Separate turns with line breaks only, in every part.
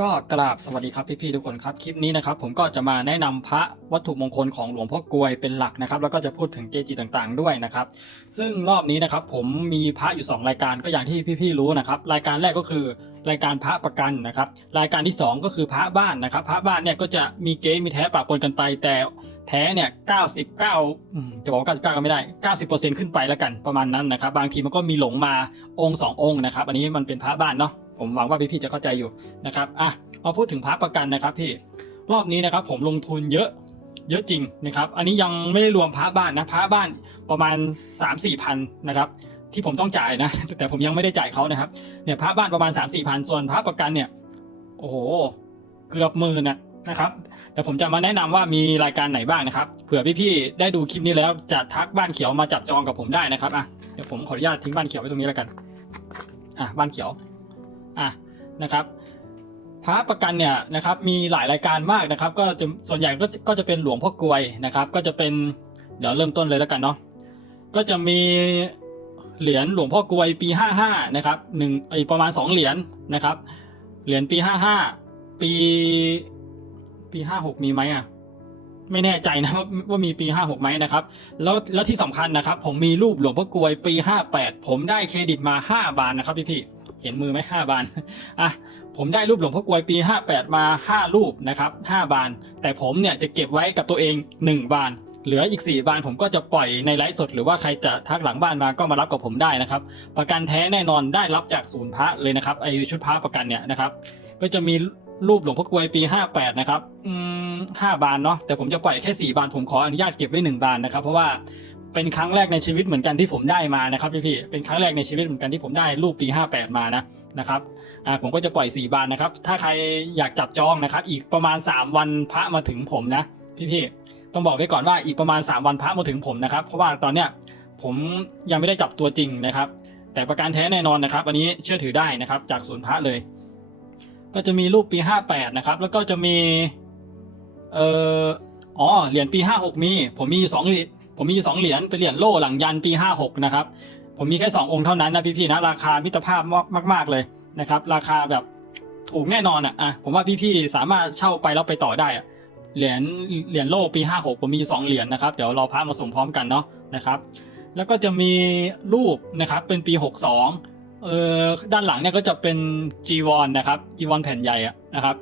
ก็กราบสวัสดีครับพี่ๆทุกคนครับคลิปนี้นะครับผมก็จะมาแนะนำพระวัตถุมงคลของหลวงพ่อกลวยเป็นหลักนะครับแล้วก็จะพูดถึงเกจิต่างๆด้วยนะครับซึ่งรอบนี้นะครับผมมีพระอยู่ 2 รายการก็อย่างที่พี่ๆรู้นะครับรายการแรกก็คือรายการพระประกันนะครับรายการที่ 2 ก็คือพระบ้านนะครับพระบ้านเนี่ยก็จะมีเก๊มีแท้ปะปนกันไป แต่แท้เนี่ย99อืมจะบอกว่า99ก็ไม่ได้90%ขึ้นไปแล้วกันประมาณนั้นนะครับบางทีมันก็มีหลงมาองค์สององค์นะครับอันนี้มันเป็นพระบ้านเนาะ ผมหวังว่าพี่ๆจะเข้าใจอยู่นะครับอะมาพูดถึงพระประกันนะครับพี่รอบนี้นะครับผมลงทุนเยอะเยอะจริงนะครับ อันนี้ยังไม่ได้รวมพระบ้านนะพระบ้านประมาณ 3 4มสี่พันนะครับที่ผมต้องจ่ายนะ แต่ผมยังไม่ได้จ่ายเขานะครับเนี่ยพระบ้านประมาณ 3 4มสี่พันส่วนพระประกันเนี่ยโอ้โหเกือบหมื่นนะนะครับเดี๋ยวผมจะมาแนะนำว่ามีรายการไหนบ้างนะครับเผื่อพี่ๆได้ดูคลิปนี้แล้วจะทักบ้านเขียวมาจับจองกับผมได้นะครับอะเดี๋ยวผมขออนุญาตทิ้งบ้านเขียวไว้ตรงนี้แล้วกันอะบ้านเขียว อะนะครับพระประกันเนี่ยนะครับมีหลายรายการมากนะครับ ก็จะส่วนใหญ่ก็ก็จะเป็นหลวงพ่อกลวยนะครับ ก็จะเป็นเดี๋ยวเริ่มต้นเลยแล้วกันเนาะก็จะมีเหรียญหลวงพ่อกลวยปี 55นะครับหนึ่งไอประมาณ 2 เหรียญนะครับ เหรียญปี 55 ปีปี 56 มีไหมอะไม่แน่ใจนะว่าว่ามีปี 56ไหมนะครับ แล้วแล้วที่สำคัญนะครับ ผมมีรูปหลวงพ่อกลวยปี 58 ผมได้เครดิตมา 5 บานนะครับพี่ เห็นมือไหม5บานอะผมได้รูปหลวงพ่อกวยปี 58 มา 5 รูปนะครับ5บาน แต่ผมเนี่ยจะเก็บไว้กับตัวเอง 1 บาน เหลืออีก 4 บานผมก็จะปล่อยในไลฟ์สด หรือว่าใครจะทักหลังบ้านมาก็มารับกับผมได้นะครับ ประกันแท้แน่นอนได้รับจากศูนย์พระเลยนะครับไอชุดพระประกันเนี่ยนะครับ ก็จะมีรูปหลวงพ่อกวยปี 58 นะครับอืมห้าบานเนาะแต่ผมจะปล่อยแค่ 4 บานผมขออนุญาตเก็บไว้ 1 บานนะครับ เพราะว่า เป็นครั้งแรกในชีวิตเหมือนกันที่ผมได้มานะครับพี่ๆเป็นครั้งแรกในชีวิตเหมือนกันที่ผมได้รูปปี 58 มานะนะครับอ่าผมก็จะปล่อย 4 บานนะครับ ถ้าใครอยากจับจองนะครับ อีกประมาณ 3 วันพระมาถึงผมนะพี่ๆต้องบอกไว้ก่อนว่าอีกประมาณ 3 วันพระมาถึงผมนะครับ เพราะว่าตอนเนี้ยผมยังไม่ได้จับตัวจริงนะครับ แต่ประกันแท้แน่นอนนะครับ อันนี้เชื่อถือได้นะครับจากศูนย์พระเลย ก็จะมีรูปปี 58 นะครับ แล้วก็จะมีเอ่ออ๋อเหรียญปี 56 มี ผมมีอยู่สองเหรียญ ผมมีสองเหรียญเป็นเหรียญโล่หลังยันปี 56 นะครับ ผมมีแค่ 2 องค์เท่านั้นนะพี่ๆนะราคามิตรภาพมาก ๆ เลยนะครับ ราคาแบบถูกแน่นอนอะอะผมว่าพี่ๆสามารถเช่าไปแล้วไปต่อได้อะเหรียญเหรียญโล่ปี 56 ผมมีอยู่สองเหรียญนะครับ เดี๋ยวรอพระมาส่งพร้อมกันเนาะนะครับ แล้วก็จะมีรูปนะครับเป็นปี 62เออด้านหลังเนี่ยก็จะเป็นจีวรนนะครับจีวรแผ่นใหญ่อะนะครับ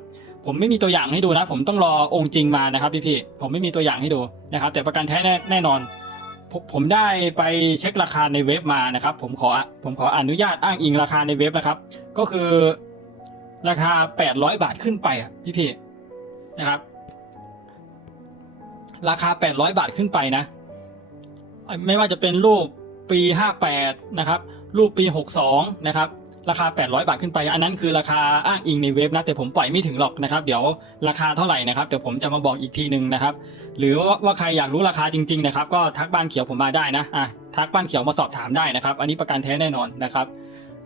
ผมไม่มีตัวอย่างให้ดูนะ ผมต้องรอองค์จริงมานะครับพี่ๆผมไม่มีตัวอย่างให้ดูนะครับ แต่ประกันแท้แน่แน่นอนผมผมได้ไปเช็คราคาในเว็บมานะครับ ผมขอผมขออนุญาตอ้างอิงราคาในเว็บนะครับ ก็คือราคา 800 บาทขึ้นไปอะพี่นะครับ ราคา 800 บาทขึ้นไปนะ ไม่ว่าจะเป็นรูปปี 58 นะครับ รูปปี 62 นะครับ ราคา 800 บาทขึ้นไป อันนั้นคือราคาอ้างอิงในเว็บนะแต่ผมปล่อยไม่ถึงหรอกนะครับ เดี๋ยวราคาเท่าไหร่นะครับเดี๋ยวผมจะมาบอกอีกทีหนึ่งนะครับ หรือว่าใครอยากรู้ราคาจริงๆนะครับ ก็ทักบ้านเขียวผมมาได้นะอะทักบ้านเขียวมาสอบถามได้นะครับ อันนี้ประกันแท้แน่นอนนะครับ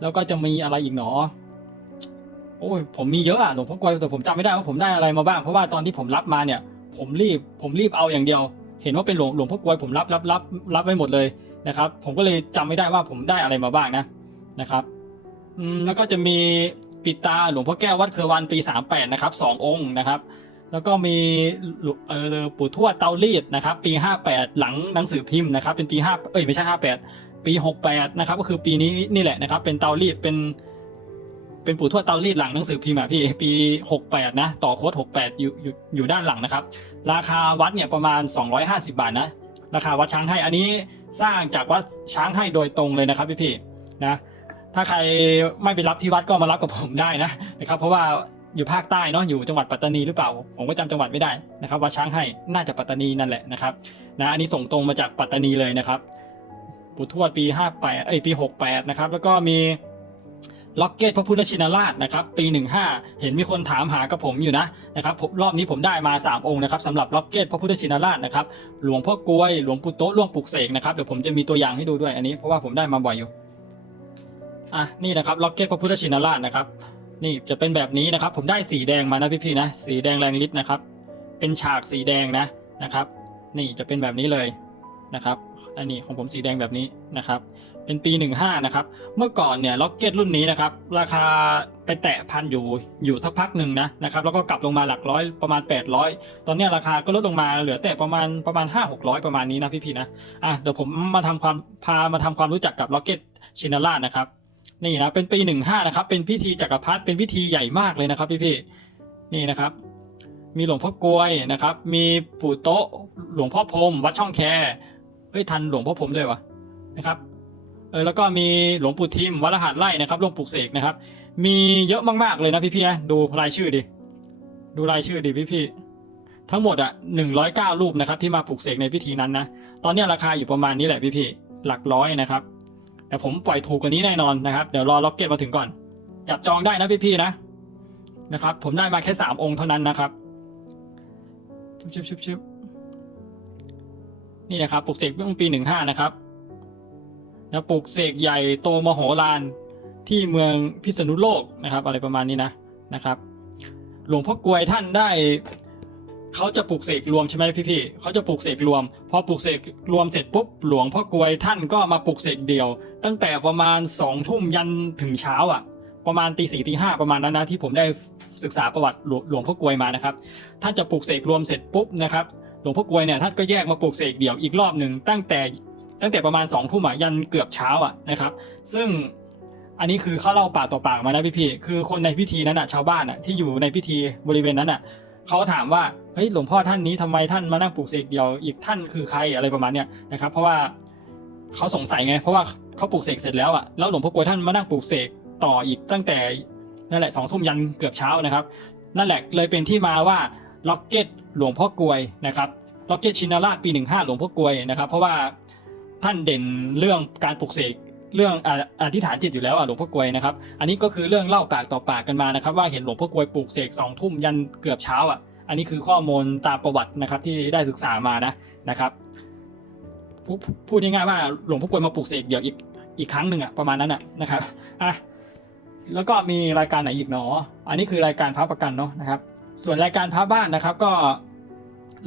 แล้วก็จะมีอะไรอีกหนอโอ้ยผมมีเยอะอะหลวงพ่อกลวยแต่ผมจำไม่ได้ว่าผมได้อะไรมาบ้างเพราะว่าตอนที่ผมรับมาเนี่ย ผมรีบผมรีบเอาอย่างเดียว เห็นว่าเป็นหลวงหลวงพ่อกลวยผมรับรับรับรับไว้หมดเลยนะครับ ผมก็เลยจำไม่ได้ว่าผมได้อะไรมาบ้างนะนะครับ อืมแล้วก็จะมีปิดตาหลวงพ่อแก้ววัดเครือวันปี38นะครับสององค์นะครับ แล้วก็มีเออปู่ทวดเตารีดนะครับ ปี58หลังหนังสือพิมพ์นะครับ เป็นปี5เอ้ยไม่ใช่58ปี68นะครับ ก็คือปีนี้นี่แหละนะครับ เป็นเตารีดเป็น เป็นปู่ทวดเตารีดหลังหนังสือพิมพ์อะพี่ปี68นะ ต่อโค้ด68อยู่อยู่อยู่ด้านหลังนะครับ ราคาวัดเนี่ยประมาณ250บาทนะราคาวัดช้างให้อันนี้สร้างจากวัดช้างให้โดยตรงเลยนะครับพี่พี่นะ ถ้าใครไม่ไปรับที่วัดก็มารับกับผมได้นะนะครับ เพราะว่าอยู่ภาคใต้เนาะอยู่จังหวัดปัตตานีหรือเปล่า ผมก็จำจังหวัดไม่ได้นะครับวัดช้างให้น่าจะปัตตานีนั่นแหละนะครับนะอันนี้ส่งตรงมาจากปัตตานีเลยนะครับปู่ทวดปี58เอ้ยปี68นะครับแล้วก็มีล็อกเก็ตพระพุทธชินราชนะครับปี 15 เห็นมีคนถามหากับผมอยู่นะนะครับรอบนี้ผมได้มา 3 องค์นะครับสำหรับล็อกเก็ตพระพุทธชินราชนะครับหลวงพ่อกลวยหลวงปู่โต๊ะหลวงปุกเสกนะครับเดี๋ยวผมจะมีตัวอย่างให้ดูด้วยอันนี้เพราะว่าผมได้มาบ่อยอยู่ อะนี่นะครับล็อกเก็ตพระพุทธชินราชนะครับ นี่จะเป็นแบบนี้นะครับ ผมได้สีแดงมานะพี่ๆนะ สีแดงแรงฤทธิ์นะครับ เป็นฉากสีแดงนะนะครับ นี่จะเป็นแบบนี้เลยนะครับ อันนี้ของผมสีแดงแบบนี้นะครับ เป็นปี 15 นะครับ เมื่อก่อนเนี่ยล็อกเก็ตรุ่นนี้นะครับ ราคาไปแตะพันอยู่อยู่สักพักหนึ่งนะนะครับ แล้วก็กลับลงมาหลักร้อยประมาณ 800 ตอนนี้ราคาก็ลดลงมาเหลือแต่ประมาณประมาณ 5 600 ประมาณนี้นะพี่ๆนะ อะเดี๋ยวผมมาทำความพามาทำความรู้จักกับล็อกเก็ตชินาร่านะครับ นี่นะเป็นปี15นะครับ เป็นพิธีจักรพรรดิเป็นพิธีใหญ่มากเลยนะครับพี่ๆนี่นะครับ มีหลวงพ่อกลวยนะครับ มีปู่โต๊ะหลวงพ่อพรมวัดช่องแคเฮ้ยทันหลวงพ่อพรมด้วยวะนะครับเออแล้วก็มีหลวงปู่ทิมวัดรหัสไร่นะครับหลวงปู่เสกนะครับ มีเยอะมากๆเลยนะพี่ๆนะดูรายชื่อดิดูรายชื่อดิพี่ๆทั้งหมดอะหนึ่งร้อยเก้ารูปนะครับที่มาปลูกเสกในพิธีนั้นนะตอนนี้ราคาอยู่ประมาณนี้แหละพี่ๆหลักร้อยนะครับ แต่ผมปล่อยถูกกว่านี้แน่นอนนะครับ เดี๋ยวรอล็อกเก็ตมาถึงก่อน จับจองได้นะพี่ๆนะนะครับ ผมได้มาแค่สามองค์เท่านั้นนะครับชุบชุบชุบชุบนี่นะครับปลูกเสกเมื่อปีหนึ่งห้านะครับนะปลูกเสกใหญ่โตมโหฬารที่เมืองพิษณุโลกนะครับ อะไรประมาณนี้นะนะครับ หลวงพ่อกลวยท่านได้ เขาจะปลูกเสกรวมใช่ไหมพี่ๆเขาจะปลูกเสกรวม พอปลูกเสกรวมเสร็จปุ๊บหลวงพ่อกลวยท่านก็มาปลูกเสกเดี่ยว ตั้งแต่ประมาณสองทุ่มยันถึงเช้าอะ ประมาณตีสี่ตีห้าประมาณนั้นนะที่ผมได้ศึกษาประวัติหลวงพ่อกลวยมานะครับ ท่านจะปลูกเสกรวมเสร็จปุ๊บนะครับหลวงพ่อกลวยเนี่ยท่านก็แยกมาปลูกเสกเดี่ยวอีกรอบหนึ่งตั้งแต่ตั้งแต่ประมาณ2องทุ่มอะยันเกือบเช้าอะนะครับ ซึ่งอันนี้คือเขาเล่าปากต่อปากมานะพี่ๆคือคนในพิธีนั้นอะชาวบ้านอะที่อยู่ในพิธีบริเวณนั้นอะ เขาถามว่าเฮ้ยหลวงพ่อท่านนี้ทำไมท่านมานั่งปลูกเสกเดี่ยวอีกท่านคือใครอะไรประมาณเนี้ยนะครับ เพราะว่าเขาสงสัยไง เพราะว่าเขาปลูกเสกเสร็จแล้วอะแล้วหลวงพ่อกลวยท่านมานั่งปลูกเสกต่ออีกตั้งแต่นั่นแหละสองทุ่มยันเกือบเช้านะครับ นั่นแหละเลยเป็นที่มาว่าล็อกเก็ตหลวงพ่อกลวยนะครับล็อกเก็ตชินาราชปี 15 หลวงพ่อกลวยนะครับ เพราะว่าท่านเด่นเรื่องการปลุกเสก เรื่องอธิษฐานจิตอยู่แล้วหลวงพ่อกลวยนะครับ อันนี้ก็คือเรื่องเล่าปากต่อปากกันมานะครับ ว่าเห็นหลวงพ่อกลวยปลุกเสกสองทุ่มยันเกือบเช้าอะ อันนี้คือข้อมูลตามประวัตินะครับที่ได้ศึกษามานะนะครับพูดง่ายๆว่าหลวงพ่อกลวยมาปลุกเสกเดี๋ยวอีกอีกครั้งหนึ่งอะประมาณนั้นอะนะครับอะแล้วก็มีรายการไหนอีกเนาะอันนี้คือรายการพระประกันเนาะนะครับ ส่วนรายการพระบ้านนะครับก็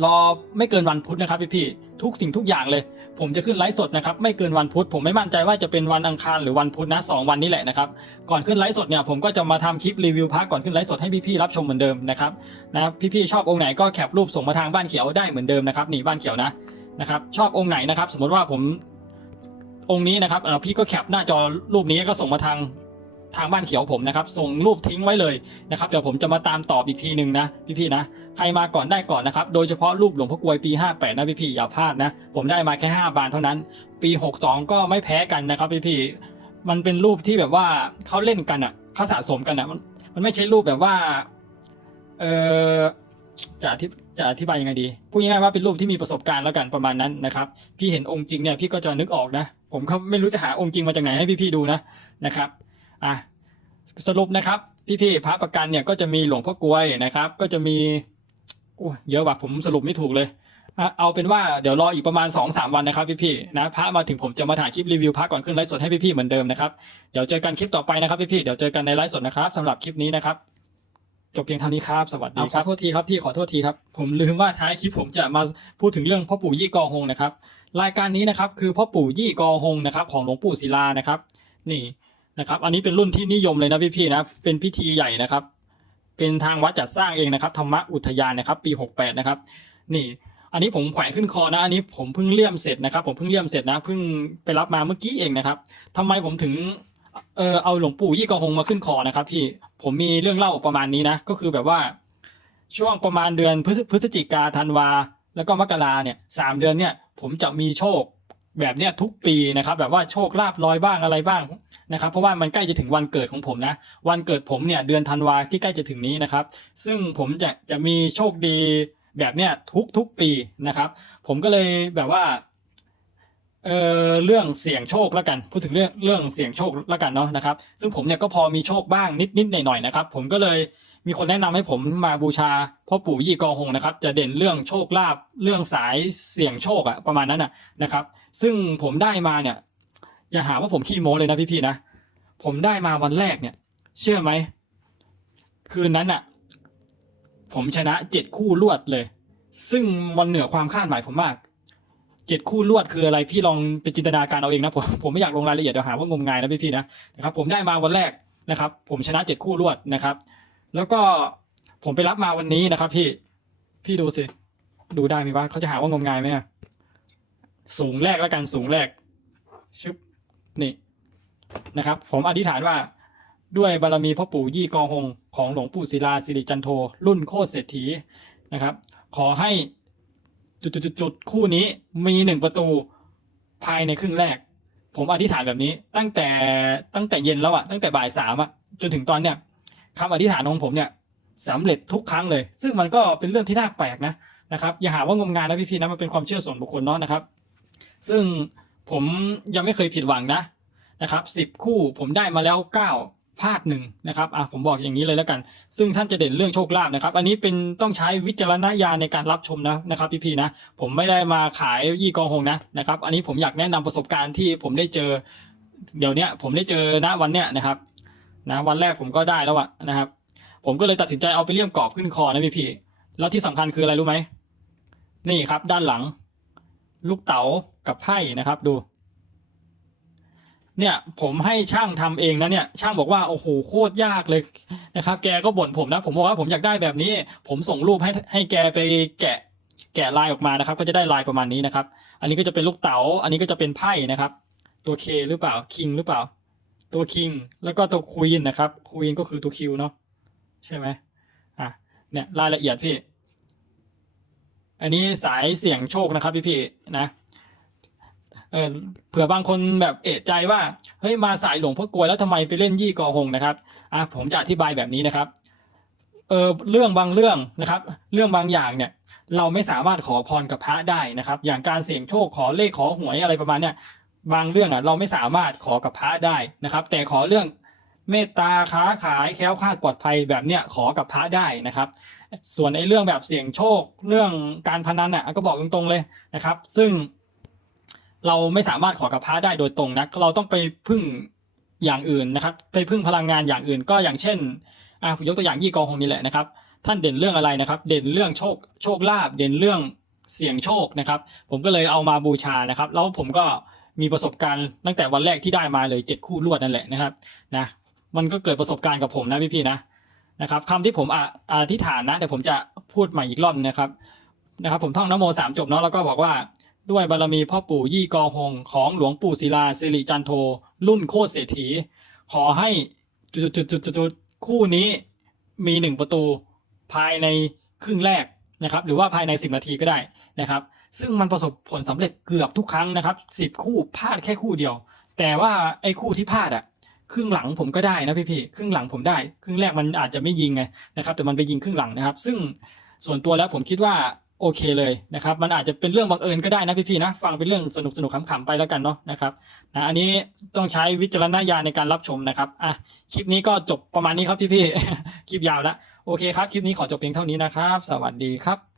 รอไม่เกินวันพุธนะครับพี่ๆทุกสิ่งทุกอย่างเลย ผมจะขึ้นไลฟ์สดนะครับไม่เกินวันพุธผมไม่มั่นใจว่าจะเป็นวันอังคารหรือวันพุธนะสองวันนี้แหละนะครับก่อนขึ้นไลฟ์สดเนี่ยผมก็จะมาทำคลิปรีวิวพระก่อนขึ้นไลฟ์สดให้พี่ๆรับชมเหมือนเดิมนะครับนะพี่ๆชอบองค์ไหนก็แคปรูปส่งมาทางบ้านเขียวได้เหมือนเดิมนะครับนี่บ้านเขียวนะนะครับชอบองค์ไหนนะครับ สมมติว่าผมองค์นี้นะครับเราพี่ก็แคปหน้าจอรูปนี้ก็ส่งมาทาง ทางบ้านเขียวผมนะครับส่งรูปทิ้งไว้เลยนะครับเดี๋ยวผมจะมาตามตอบอีกทีหนึ่งนะพี่ๆนะใครมาก่อนได้ก่อนนะครับโดยเฉพาะรูปหลวงพ่อกลวยปี 58 นะพี่ๆอย่าพลาดนะ ผมได้มาแค่ 5 บานเท่านั้น ปี 62 ก็ไม่แพ้กันนะครับพี่ๆมันเป็นรูปที่แบบว่าเขาเล่นกันอะเขาสะสมกันอะมันมันไม่ใช่รูปแบบว่าเออจะอธิจะอธิบายยังไงดีพูดง่ายๆว่าเป็นรูปที่มีประสบการณ์แล้วกันประมาณนั้นนะครับ พี่เห็นองค์จริงเนี่ยพี่ก็จะนึกออกนะ ผมก็ไม่รู้จะหาองค์จริงมาจากไหนให้พี่ๆดูนะนะครับ อะสรุปนะครับ พี่ๆพระประกันเนี่ยก็จะมีหลวงพ่อกลวยนะครับ ก็จะมีโอ้เยอะว่ะผมสรุปไม่ถูกเลยเอาเป็นว่าเดี๋ยวรออีกประมาณ2อสวันนะครับพี่ๆนะพระมาถึงผมจะมาถ่ายคลิปรีวิวพระก่อนขึ้นไลฟ์สดให้พี่ๆเหมือนเดิมนะครับเดี๋ยวเจอกันคลิปต่อไปนะครับพี่ๆเดี๋ยวเจอกันในไลฟ์สดนะครับสำหรับคลิปนี้นะครับจบเพียงเท่านี้ครับ สวัสดีครับ ขอโทษทีครับพี่ขอโทษทีครับ ผมลืมว่าท้ายคลิปผมจะมาพูดถึงเรื่องพ่อปู่ยี่กอฮงนะครับ รายการนี้นะครับคือพ่อปู่ยี่กอฮงนะครับของหลวงปู่ศิลานะครับ นี่ นะครับ อันนี้เป็นรุ่นที่นิยมเลยนะพี่ๆนะ เป็นพิธีใหญ่นะครับ เป็นทางวัดจัดสร้างเองนะครับธรรมอุทยานนะครับ ปี 68 นะครับ นี่อันนี้ผมแขวนขึ้นคอนะอันนี้ผมเพิ่งเลี่ยมเสร็จนะครับ ผมเพิ่งเลี่ยมเสร็จนะเพิ่งไปรับมาเมื่อกี้เองนะครับทำไมผมถึงเออเอาหลวงปู่ยี่กอฮงมาขึ้นคอนะครับพี่ผมมีเรื่องเล่าประมาณนี้นะ ก็คือแบบว่า ช่วงประมาณเดือนพฤศจิกาธันวา แล้วก็มกราเนี่ยสามเดือนเนี่ย ผมจะมีโชค แบบเนี้ยทุกปีนะครับแบบว่าโชคลาภลอยบ้างอะไรบ้างนะครับเพราะว่ามันใกล้จะถึงวันเกิดของผมนะวันเกิดผมเนี่ยเดือนธันวาที่ใกล้จะถึงนี้นะครับ ซึ่งผมจะจะมีโชคดีแบบเนี้ยทุกทุกปีนะครับ ผมก็เลยแบบว่าเออเรื่องเสี่ยงโชคแล้วกันพูดถึงเรื่องเรื่องเสี่ยงโชคแล้วกันเนาะนะครับ ซึ่งผมเนี่ยก็พอมีโชคบ้างนิดนิดหน่อยหน่อยนะครับ ผมก็เลย มีคนแนะนำให้ผมมาบูชาพ่อปู่ยี่กอฮงนะครับ จะเด่นเรื่องโชคลาภเรื่องสายเสี่ยงโชคอะประมาณนั้นอะนะครับ ซึ่งผมได้มาเนี่ย อย่าหาว่าผมขี้โม้เลยนะพี่ๆนะ ผมได้มาวันแรกเนี่ย เชื่อไหม คืนนั้นอะผมชนะเจ็ดคู่รวดเลย ซึ่งมันเหนือความคาดหมายผมมากเจ็ดคู่ลวดคืออะไรพี่ลองไปจินตนาการเอาเองนะผมผมไม่อยากลงรายละเอียดเดี๋ยวหาว่างมงายนะพี่ๆนะนะครับ ผมได้มาวันแรกนะครับ ผมชนะเจ็ดคู่ลวดนะครับ แล้วก็ผมไปรับมาวันนี้นะครับ พี่พี่ดูสิดูได้ไหมว่าเขาจะหาว่างมงายไหมสูงแรกแล้วกันสูงแรกชึบนี่นะครับ ผมอธิษฐานว่าด้วยบารมีพ่อปู่ยี่กองหงของหลวงปู่ศิลาสิริจันโท รุ่นโคตรเศรษฐีนะครับ ขอให้จุดๆๆคู่นี้มีหนึ่งประตูภายในครึ่งแรก ผมอธิษฐานแบบนี้ ตั้งแต่ตั้งแต่เย็นแล้วอะตั้งแต่บ่ายสามอะจนถึงตอนเนี้ย คำอธิษฐานของผมเนี่ยสำเร็จทุกครั้งเลย ซึ่งมันก็เป็นเรื่องที่น่าแปลกนะนะครับอย่าหาว่างมงายนะพี่ๆนะมันเป็นความเชื่อส่วนบุคคลเนาะนะครับ ซึ่งผมยังไม่เคยผิดหวังนะนะครับสิบคู่ผมได้มาแล้วเก้าพลาดหนึ่งนะครับอะผมบอกอย่างนี้เลยแล้วกัน ซึ่งท่านจะเด่นเรื่องโชคลาภนะครับ อันนี้เป็นต้องใช้วิจารณญาณในการรับชมนะนะครับพี่ๆนะ ผมไม่ได้มาขายยี่กองหงนะนะครับ อันนี้ผมอยากแนะนำประสบการณ์ที่ผมได้เจอ เดี๋ยวนี้ผมได้เจอณวันเนี้ยนะครับ นะวันแรกผมก็ได้แล้วอะนะครับ ผมก็เลยตัดสินใจเอาไปเลี่ยมกรอบขึ้นคอนะพี่ๆแล้วที่สำคัญคืออะไรรู้ไหมนี่ครับ ด้านหลัง ลูกเต๋ากับไพ่นะครับดู เนี่ยผมให้ช่างทำเองนะเนี่ยช่างบอกว่าโอ้โหโคตรยากเลยนะครับ แกก็บ่นผมนะ ผมบอกว่าผมอยากได้แบบนี้ ผมส่งรูปให้ให้แกไปแกะแกะลายออกมานะครับ ก็จะได้ลายประมาณนี้นะครับ อันนี้ก็จะเป็นลูกเต๋าอันนี้ก็จะเป็นไพ่นะครับ ตัวเคหรือเปล่าคิงหรือเปล่า ตัวคิงแล้วก็ตัวควีนนะครับควีนก็คือตัวคิวเนาะใช่ไหมอะเนี่ยรายละเอียดพี่ อันนี้สายเสี่ยงโชคนะครับพี่พี่ๆนะเออเผื่อบางคนแบบเอะใจว่าเฮ้ยมาสายหลวงพ่อกลวยแล้วทำไมไปเล่นยี่กอหงนะครับอะผมจะอธิบายแบบนี้นะครับเออเรื่องบางเรื่องนะครับ เรื่องบางอย่างเนี่ย เราไม่สามารถขอพรกับพระได้นะครับ อย่างการเสี่ยงโชคขอเลขขอหวยอะไรประมาณเนี้ย บางเรื่องอะเราไม่สามารถขอกับพระได้นะครับ แต่ขอเรื่องเมตตาค้าขายแคล้วคลาดปลอดภัยแบบเนี้ยขอกับพระได้นะครับ ส่วนไอ้เรื่องแบบเสี่ยงโชค เรื่องการพนันอะก็บอกตรงๆเลยนะครับ ซึ่งเราไม่สามารถขอกับพระได้โดยตรงนะเราต้องไปพึ่งอย่างอื่นนะครับ ไปพึ่งพลังงานอย่างอื่น ก็อย่างเช่นอะผมยกตัวอย่างยี่กองหงนี่แหละนะครับ ท่านเด่นเรื่องอะไรนะครับ เด่นเรื่องโชคโชคลาภเด่นเรื่องเสี่ยงโชคนะครับ ผมก็เลยเอามาบูชานะครับ แล้วผมก็ มีประสบการณ์ตั้งแต่วันแรกที่ได้มาเลยเจ็ดคู่รวดนั่นแหละนะครับนะมันก็เกิดประสบการณ์กับผมนะพี่ๆนะนะครับคำที่ผมออธิษฐานนะเดี๋ยวผมจะพูดใหม่อีกรอบนะครับนะครับ ผมท่องนโมสามจบเนาะแล้วก็บอกว่าด้วยบารมีพ่อปู่ยี่กอหง ของหลวงปู่ศิลาสิริจันโท รุ่นโคตรเศรษฐี ขอให้จุดๆๆคู่นี้มีหนึ่งประตูภายในครึ่งแรกนะครับ หรือว่าภายใน 10 นาทีก็ได้นะครับ ซึ่งมันประสบผลสำเร็จเกือบทุกครั้งนะครับสิบคู่พลาดแค่คู่เดียว แต่ว่าไอ้คู่ที่พลาดอะครึ่งหลังผมก็ได้นะพี่ๆครึ่งหลังผมได้ ครึ่งแรกมันอาจจะไม่ยิงไงนะครับแต่มันไปยิงครึ่งหลังนะครับ ซึ่งส่วนตัวแล้วผมคิดว่าโอเคเลยนะครับมันอาจจะเป็นเรื่องบังเอิญก็ได้นะพี่ๆนะฟังเป็นเรื่องสนุกสนุกขำๆไปแล้วกันเนาะนะครับนะอันนี้ต้องใช้วิจารณญาณในการรับชมนะครับอะคลิปนี้ก็จบประมาณนี้ครับพี่ๆคลิปยาวล้วโอเคครับคลิปนี้ขอจบเพียงเท่านี้นะครับ สวัสดีครับ